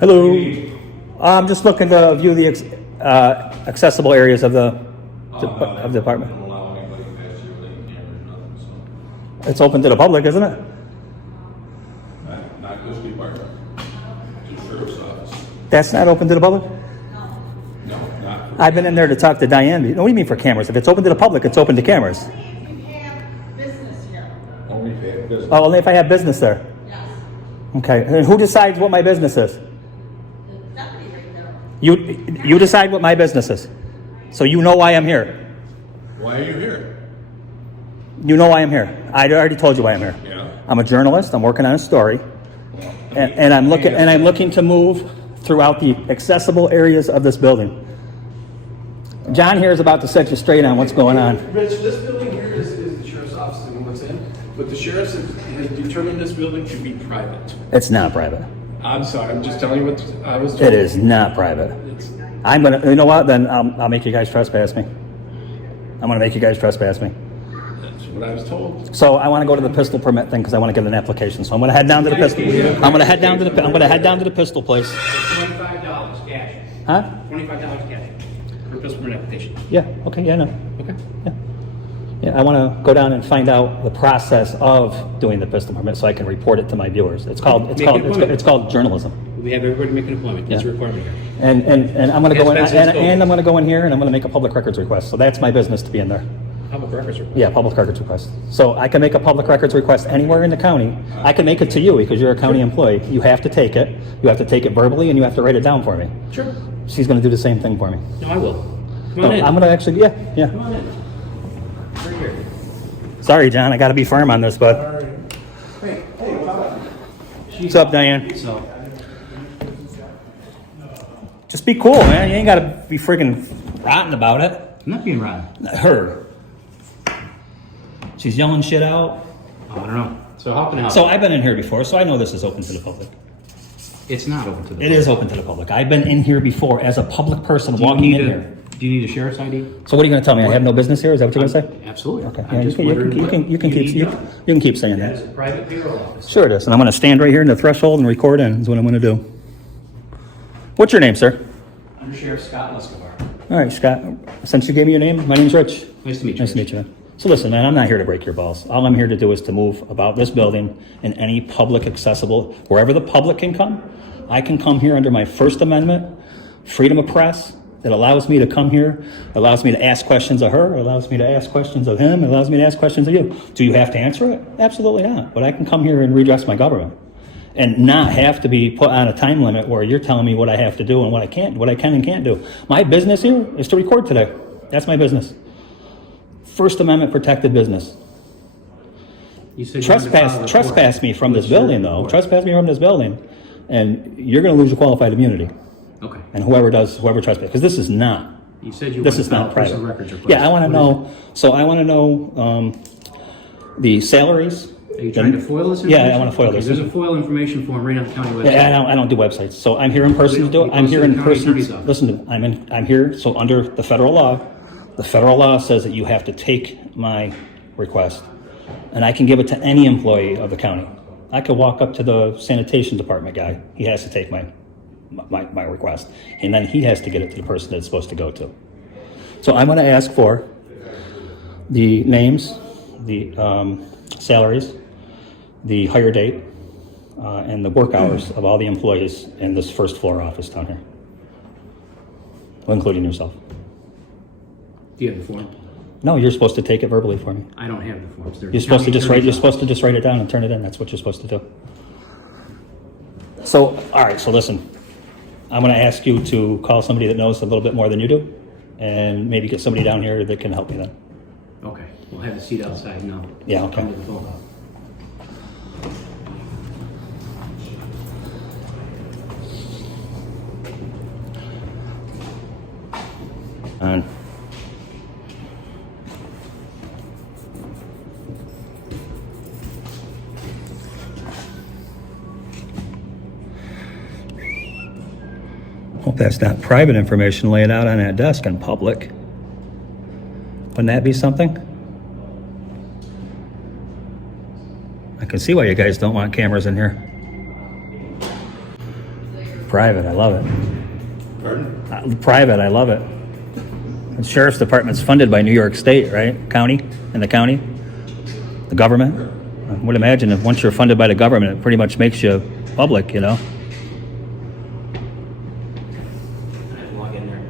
Hello. I'm just looking to view the accessible areas of the apartment. Don't allow anybody past here with any cameras, nothing, so. It's open to the public, isn't it? Not this department. It's the sheriff's office. That's not open to the public? No, not. I've been in there to talk to Diane. What do you mean for cameras? If it's open to the public, it's open to cameras. Only if you have business here. Only if they have business. Oh, only if I have business there. Yes. Okay. And who decides what my business is? The deputy right there. You decide what my business is. So you know why I'm here. Why are you here? You know why I'm here. I already told you why I'm here. Yeah. I'm a journalist. I'm working on a story, and I'm looking to move throughout the accessible areas of this building. John here is about to set you straight on what's going on. Rich, this building here is the sheriff's office that we what's in, but the sheriff has determined this building should be private. It's not private. I'm sorry, I'm just telling you what I was told. It is not private. It's, I'm gonna. You know what? Then I'll make you guys trespass me. I'm gonna make you guys trespass me. that's what I was told. So I want to go to the pistol permit thing because I want to get an application. So I'm gonna head down to the pistol. I'm gonna head down to the pistol place. $25 cash. Huh? $25 cash. For pistol permit application. Yeah. Okay. Yeah. No. Okay. Yeah. I want to go down and find out the process of doing the pistol permit so I can report it to my viewers. It's called journalism. We have everybody make an appointment. That's a Yeah. requirement here. And I'm gonna go in Yes, Spencer, and I'm gonna go in here and I'm gonna make a public records request. So that's my business to be in there. Public records request. Yeah, public records request. So I can make a public records request anywhere in the county. I can make it to you because you're a county employee. You have to take it. You have to take it verbally and you have to write it down for me. Sure. She's gonna do the same thing for me. No, I will. Come No, on in. I'm gonna actually, yeah. Come on in. Right here. Sorry, John, I gotta be firm on this, bud. What's up, Diane? So, Just be cool, man. You ain't gotta be freaking rotten about it. I'm not being rotten. Her. She's yelling shit out. Oh, I don't know. So how can I help? So I've been in here before, so I know this is open to the public. It's not open to the It is open to the public. I've been in here before as a public person walking in here. Do you need a sheriff's ID? So what are you gonna tell me? I have no business here? Is that what you're gonna say? Absolutely. Okay. I'm Yeah, just you wondering can what keep saying That is that. a private payroll office. Sure it is. And I'm gonna stand right here in the threshold and record in is what I'm gonna do. What's your name, sir? Under Sheriff Scott Leskovar. All right, Scott. Since you gave me your name, my name's Rich. Nice to meet you. Nice to meet you, man. So listen, man, I'm not here to break your balls. All I'm here to do is to move about this building in any public accessible, wherever the public can come. I can come here under my First Amendment, freedom of press. It allows me to come here, allows me to ask questions of her, allows me to ask questions of him, allows me to ask questions of you. Do you have to answer it? Absolutely not. But I can come here and redress my government and not have to be put on a time limit where you're telling me what I have to do and what I can and can't do. My business here is to record today. That's my business. First Amendment protected business. You said you wanted to file a report. Trespass me from this What's your building, though. report? Trespass me from this building, and you're going to lose your qualified immunity. Okay. And whoever trespass, because this is not. You said you This wanted is to file not a private. personal records request. Yeah, I want to What is know. So I want to know the salaries. it? Are you trying to foil this information? Yeah, I want to foil Okay, this. There's a foil information form right on the county website. Yeah, I don't do websites. So I'm here in person to do it. I'm here in person. Listen, I'm here. So under the federal law says that you have to take my request, and I can give it to any employee of the county. I could walk up to the sanitation department guy. He has to take my request, and then he has to get it to the person that it's supposed to go to. So I'm going to ask for the names, the salaries, the hire date, and the work hours of all the employees in this first floor office down here, including yourself. Do you have the form? No, you're supposed to take it verbally for me. I don't have the forms. They're You're supposed to just write. county You're supposed to just write it down and turn it in. That's what you're supposed to do. So, all right. So listen, I'm going to ask you to call somebody that knows a little bit more than you do, and maybe get somebody down here that can help you then. Okay. We'll have a seat outside now. Yeah, okay. Come to the phone. And hope that's not private information laying out on that desk in public. Wouldn't that be something? I can see why you guys don't want cameras in here. private. I love it. Pardon? Private. I love it. The sheriff's department's funded by New York State, right? County, and the county, the government. I would imagine if once you're funded by the government, it pretty much makes you public, you know. I have to log in there.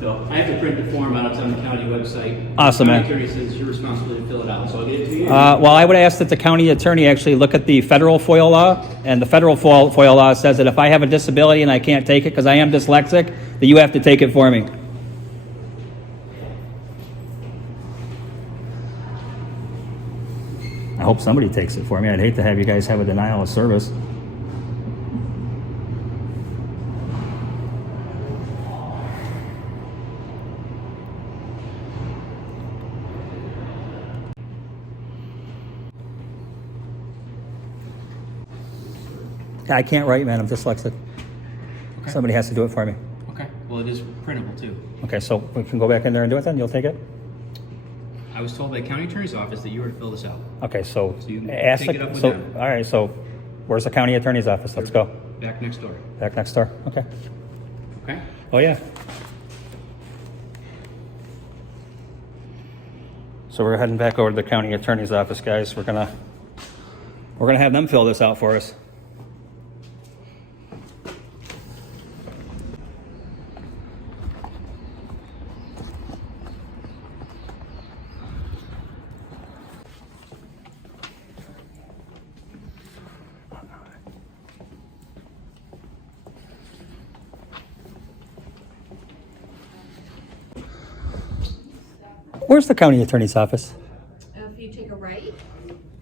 So I have to print the form out. It's on the county website. Awesome, The man. county attorney says it's your responsibility to fill it out, so I'll get it to you. Well, I would ask that the county attorney actually look at the federal FOIL law, and the federal FOIL law says that if I have a disability and I can't take it because I am dyslexic, that you have to take it for me. I hope somebody takes it for me. I'd hate to have you guys have a denial of service. I can't write, man. I'm dyslexic. Okay. Somebody has to do it for me. Okay. Well, it is printable too. Okay, so we can go back in there and do it then? You'll take it? I was told by the county attorney's office that you were to fill this out. Okay, so So you can ask take it up with so them. all right, so where's the county attorney's office? Let's go. Back next door. Back next door. Okay. Okay? Oh yeah. So we're heading back over to the county attorney's office, guys. We're gonna have them fill this out for us. Where's the county attorney's office? If you take a right,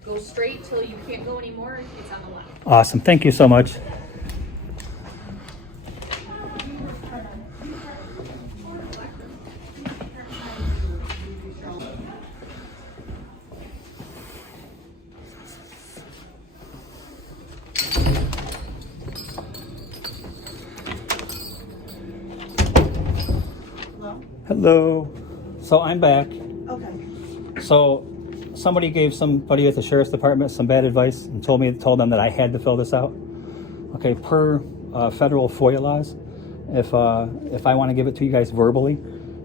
go straight till you can't go anymore, it's on the left. Awesome. Thank you so much. Hello. So I'm back. Okay. So somebody gave somebody at the sheriff's department some bad advice and told them that I had to fill this out. Okay, per federal FOIA laws, if I want to give it to you guys verbally,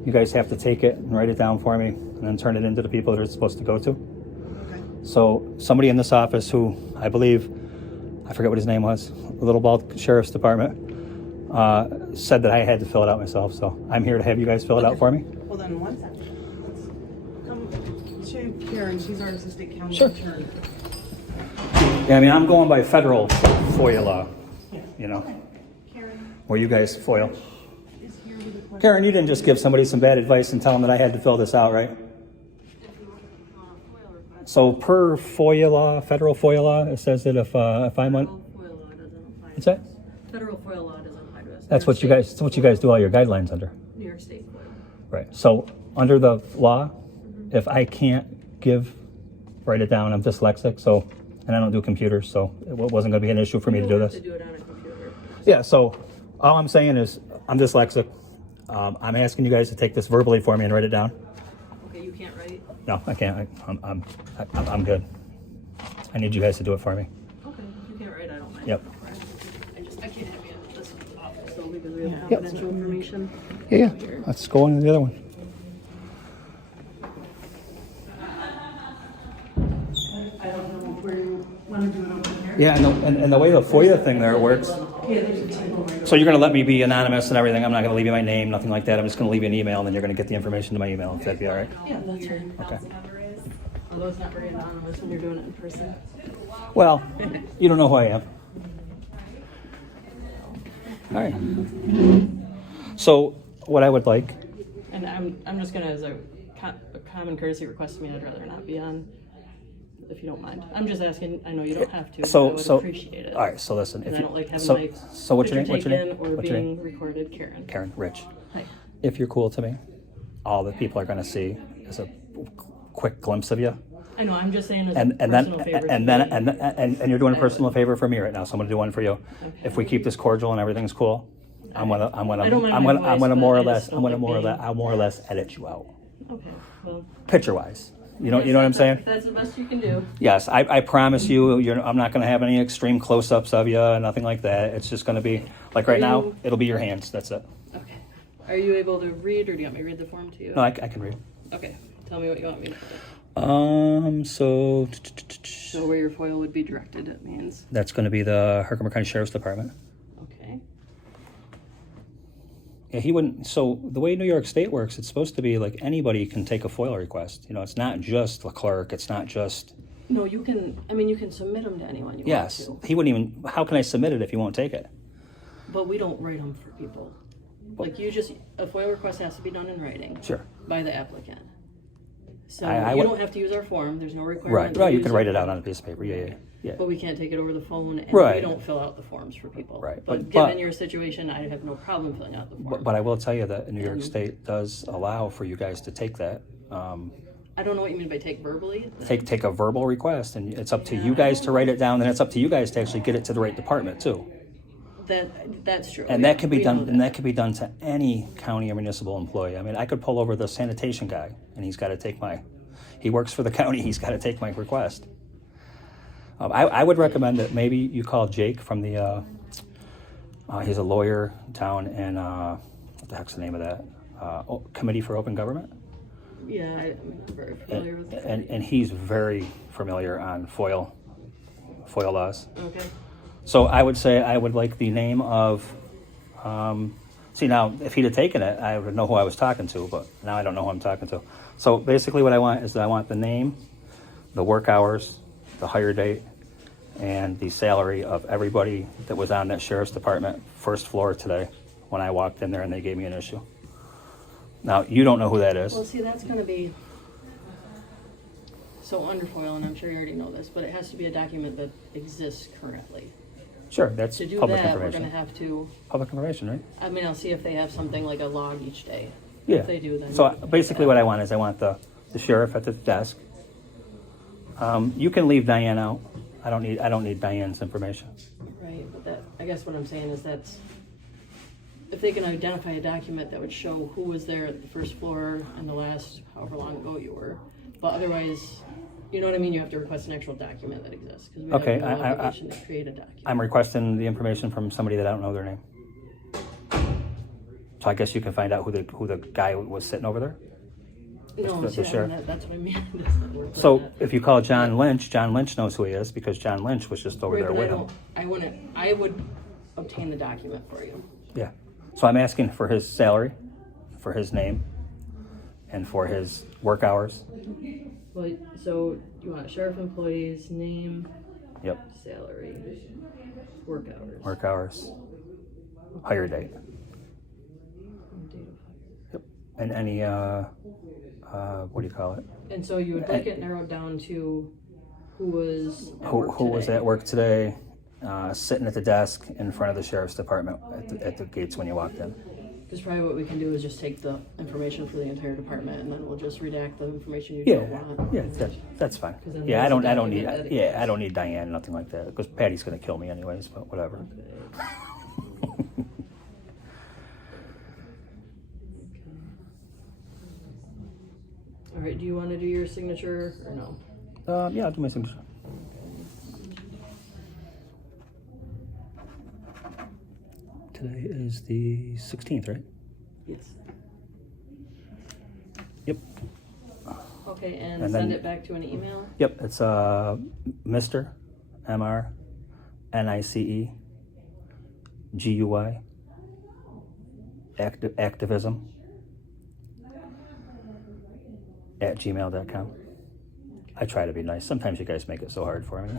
you guys have to take it and write it down for me and then turn it into the people that it's supposed to go to. Okay. So somebody in this office who I believe, I forget what his name was, the Little Bald Sheriff's Department, said that I had to fill it out myself. So I'm here to have you guys fill it out for me. Well, then one second. Come to Karen, she's our assistant county Sure. attorney. Yeah, I mean, I'm going by federal FOIA law, Yeah. you know, Okay. Karen where you guys FOIL. is here with a question. Karen, you didn't just give somebody some bad advice and tell them that I had to fill this out, right? So per FOIA law, federal FOIA law, it says that if I'm on, Federal FOIL law doesn't apply. what's that? Federal FOIL law doesn't apply to us. That's what you guys, that's what you guys do all your guidelines under. New York State FOIL. Right. So under the law, if I can't write it down, I'm dyslexic, so, and I don't do computers, so it wasn't going to be an issue for me to do You don't this. have to do it on a computer. Yeah, so all I'm saying is I'm dyslexic. I'm asking you guys to take this verbally for me and write it down. Okay, you can't write? No, I can't. I'm good. I need you guys to do it for me. Okay, if you can't write, I don't mind. Yep. I can't have you in this office though because we have Yep. confidential information. Yeah. Let's go on to the other one. I don't know where you want to do it over here. Yeah, and the way the FOIA thing there works. Yeah, there's a table right over. So you're going to let me be anonymous and everything. I'm not going to leave you my name, nothing like that. I'm just going to leave you an email, and then you're going to get the information to my email. If that'd be all right. Yeah, that's right. Okay. Although it's not very anonymous when you're doing it in person. Well, you don't know who I am. All right. So what I would like, And I'm just gonna, as a common courtesy request to me, I'd rather not be on, if you don't mind. I'm just asking, I know you don't have to, but I would appreciate it. all right. So listen, And if I you, don't like having so, my so what's your name? picture What's your name? taken or What's your being name? recorded. Karen. Karen Rich. Hi. If you're cool to me, all that people are going to see is a quick glimpse of you. I know, I'm just saying as And a personal favor. and you're doing a personal favor for me right now, so I'm gonna do one for you. Okay. If we keep this cordial and everything's cool, I don't mind my voice, I'm gonna but more or I just less don't like I'll more or less edit you out, Okay, well, picture wise. You know what I'm saying? If that's the best you can do. Yes, I promise you, I'm not going to have any extreme close-ups of you, nothing like that. It's just going to be, like right now, it'll be your hands, that's it. Okay. Are you able to read, or do you want me to read the form to you? No, I can read. Okay. Tell me what you want me to put. So So where your FOIL would be directed, it means. that's going to be the Herkimer County Sheriff's Department. Okay. Yeah, he wouldn't. So the way New York State works, it's supposed to be like anybody can take a FOIL request. It's not just the clerk. It's not just. No, you can. I mean, you can submit them to anyone you Yes, want to. he wouldn't even. How can I submit it if he won't take it? But we don't write them for people. Like a FOIL request has to be done in writing. Sure. By the applicant. So I you would- don't have to use our form. There's no requirement. Right. to Right. You use can our write it out form. on a piece of paper. Yeah. But we can't take it over the phone, and Right. we don't fill out the forms for people. Right. But But- given your situation, I have no problem filling out the form. But I will tell you that New York State does allow for you guys to take that. I don't know what you mean by take verbally. Take a verbal request, and it's up to you guys to write it down. Then it's up to you guys to actually get it to the right department too. That's true. And Yeah, that can be we done. know And that can be done to any county or municipal employee. I mean, I could pull over the sanitation guy, and he's got to take my. He works for the county. He's got to take my request. I would recommend that maybe you call Jake from the. He's a lawyer down in what the heck's the name of that Committee for Open Government. Yeah, I'm very familiar with that. And he's very familiar on FOIL laws. Okay. So I would say I would like the name of. See, now if he'd have taken it, I would know who I was talking to, but now I don't know who I'm talking to. So basically, what I want is I want the name, the work hours, the hire date, and the salary of everybody that was on that sheriff's department first floor today when I walked in there and they gave me an issue. Now you don't know who that is. Well, see, that's going to be so under FOIL, and I'm sure you already know this, but it has to be a document that exists currently. Sure, that's To do public that, we're information. going to have to. Public information, right? I mean, I'll see if they have something like a log each day. Yeah. If they do, then. So basically, what I want is I want the sheriff at the desk. You can leave Diane out. I don't need Diane's information. Right, but I guess what I'm saying is that's, if they can identify a document that would show who was there at the first floor and the last, however long ago you were, but otherwise, you know what I mean, you have to request an actual document that exists, because we Okay, have no obligation to create a document. I'm requesting the information from somebody that I don't know their name. So I guess you can find out who the guy was sitting over there. No, the see, sheriff. that's what I mean. It doesn't work like So that. if you call John Lynch knows who he is because John Lynch was just over Right, there but with him. I would obtain the document for you. Yeah. So I'm asking for his salary, for his name, and for his work hours. Well, so you want sheriff employee's name, Yep. salary, work hours. Work hours. Hire date. Date of hire. Yep. And any what do you call it? And so you would like it narrowed down to who was at work Who was today. at work today, sitting at the desk in front of the sheriff's department at the gates when you walked in. Because probably what we can do is just take the information for the entire department, and then we'll just redact the information you don't want. Yeah, that's fine. 'Cause then Yeah, I there's a don't need document that I don't need Diane, nothing like that, because Patty's gonna kill me anyways. But whatever. All right, do you want to do your signature or no? Yeah, I'll do my signature. Today is the 16th, right? Yes. Yep. Okay, and And send then- it back to an email? Yep. It's Mr. Mr. NICE GUI activism at gmail.com. I try to be nice. Sometimes you guys make it so hard for me.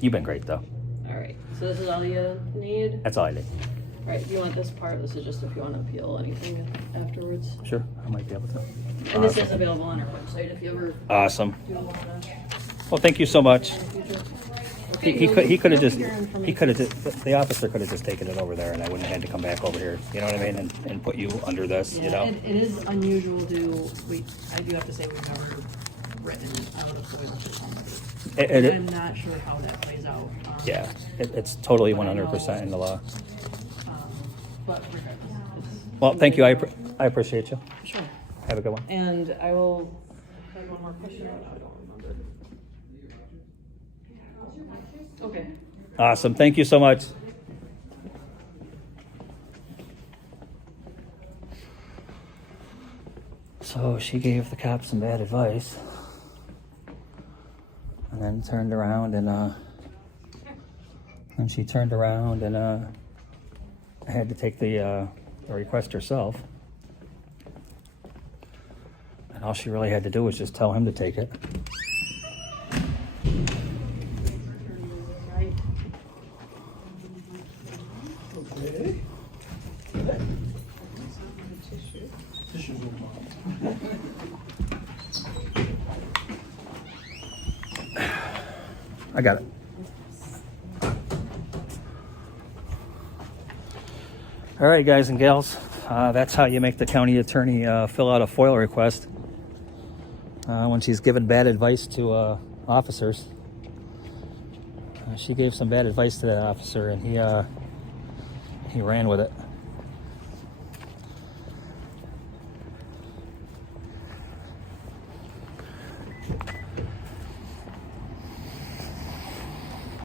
You've been great though. All right, so this is all you need? That's all I need. All right, you want this part? This is just if you want to appeal anything afterwards. Sure, I might be able to. And this is available on our website if you ever Awesome. do want to. Well, thank you so much. Okay, He could have just your information. he could have the officer could have just taken it over there, and I wouldn't have had to come back over here. You know what I mean? And put you under this. Yeah, You know. it is unusual to, I do have to say we've never written out of FOIL to somebody. It- I'm not sure how that plays out. Yeah, it's totally But I know- 100% in the law. But regardless, Well, thank you. I appreciate you. sure. Have a good one. And I will have one more question, which I don't remember. Okay. Awesome. Thank you so much. So she gave the cops some bad advice, and then turned around and she turned around and had to take the request herself. And all she really had to do was just tell him to take it. I got it. All right, guys and gals, that's how you make the county attorney fill out a FOIL request when she's given bad advice to officers. She gave some bad advice to that officer, and he ran with it.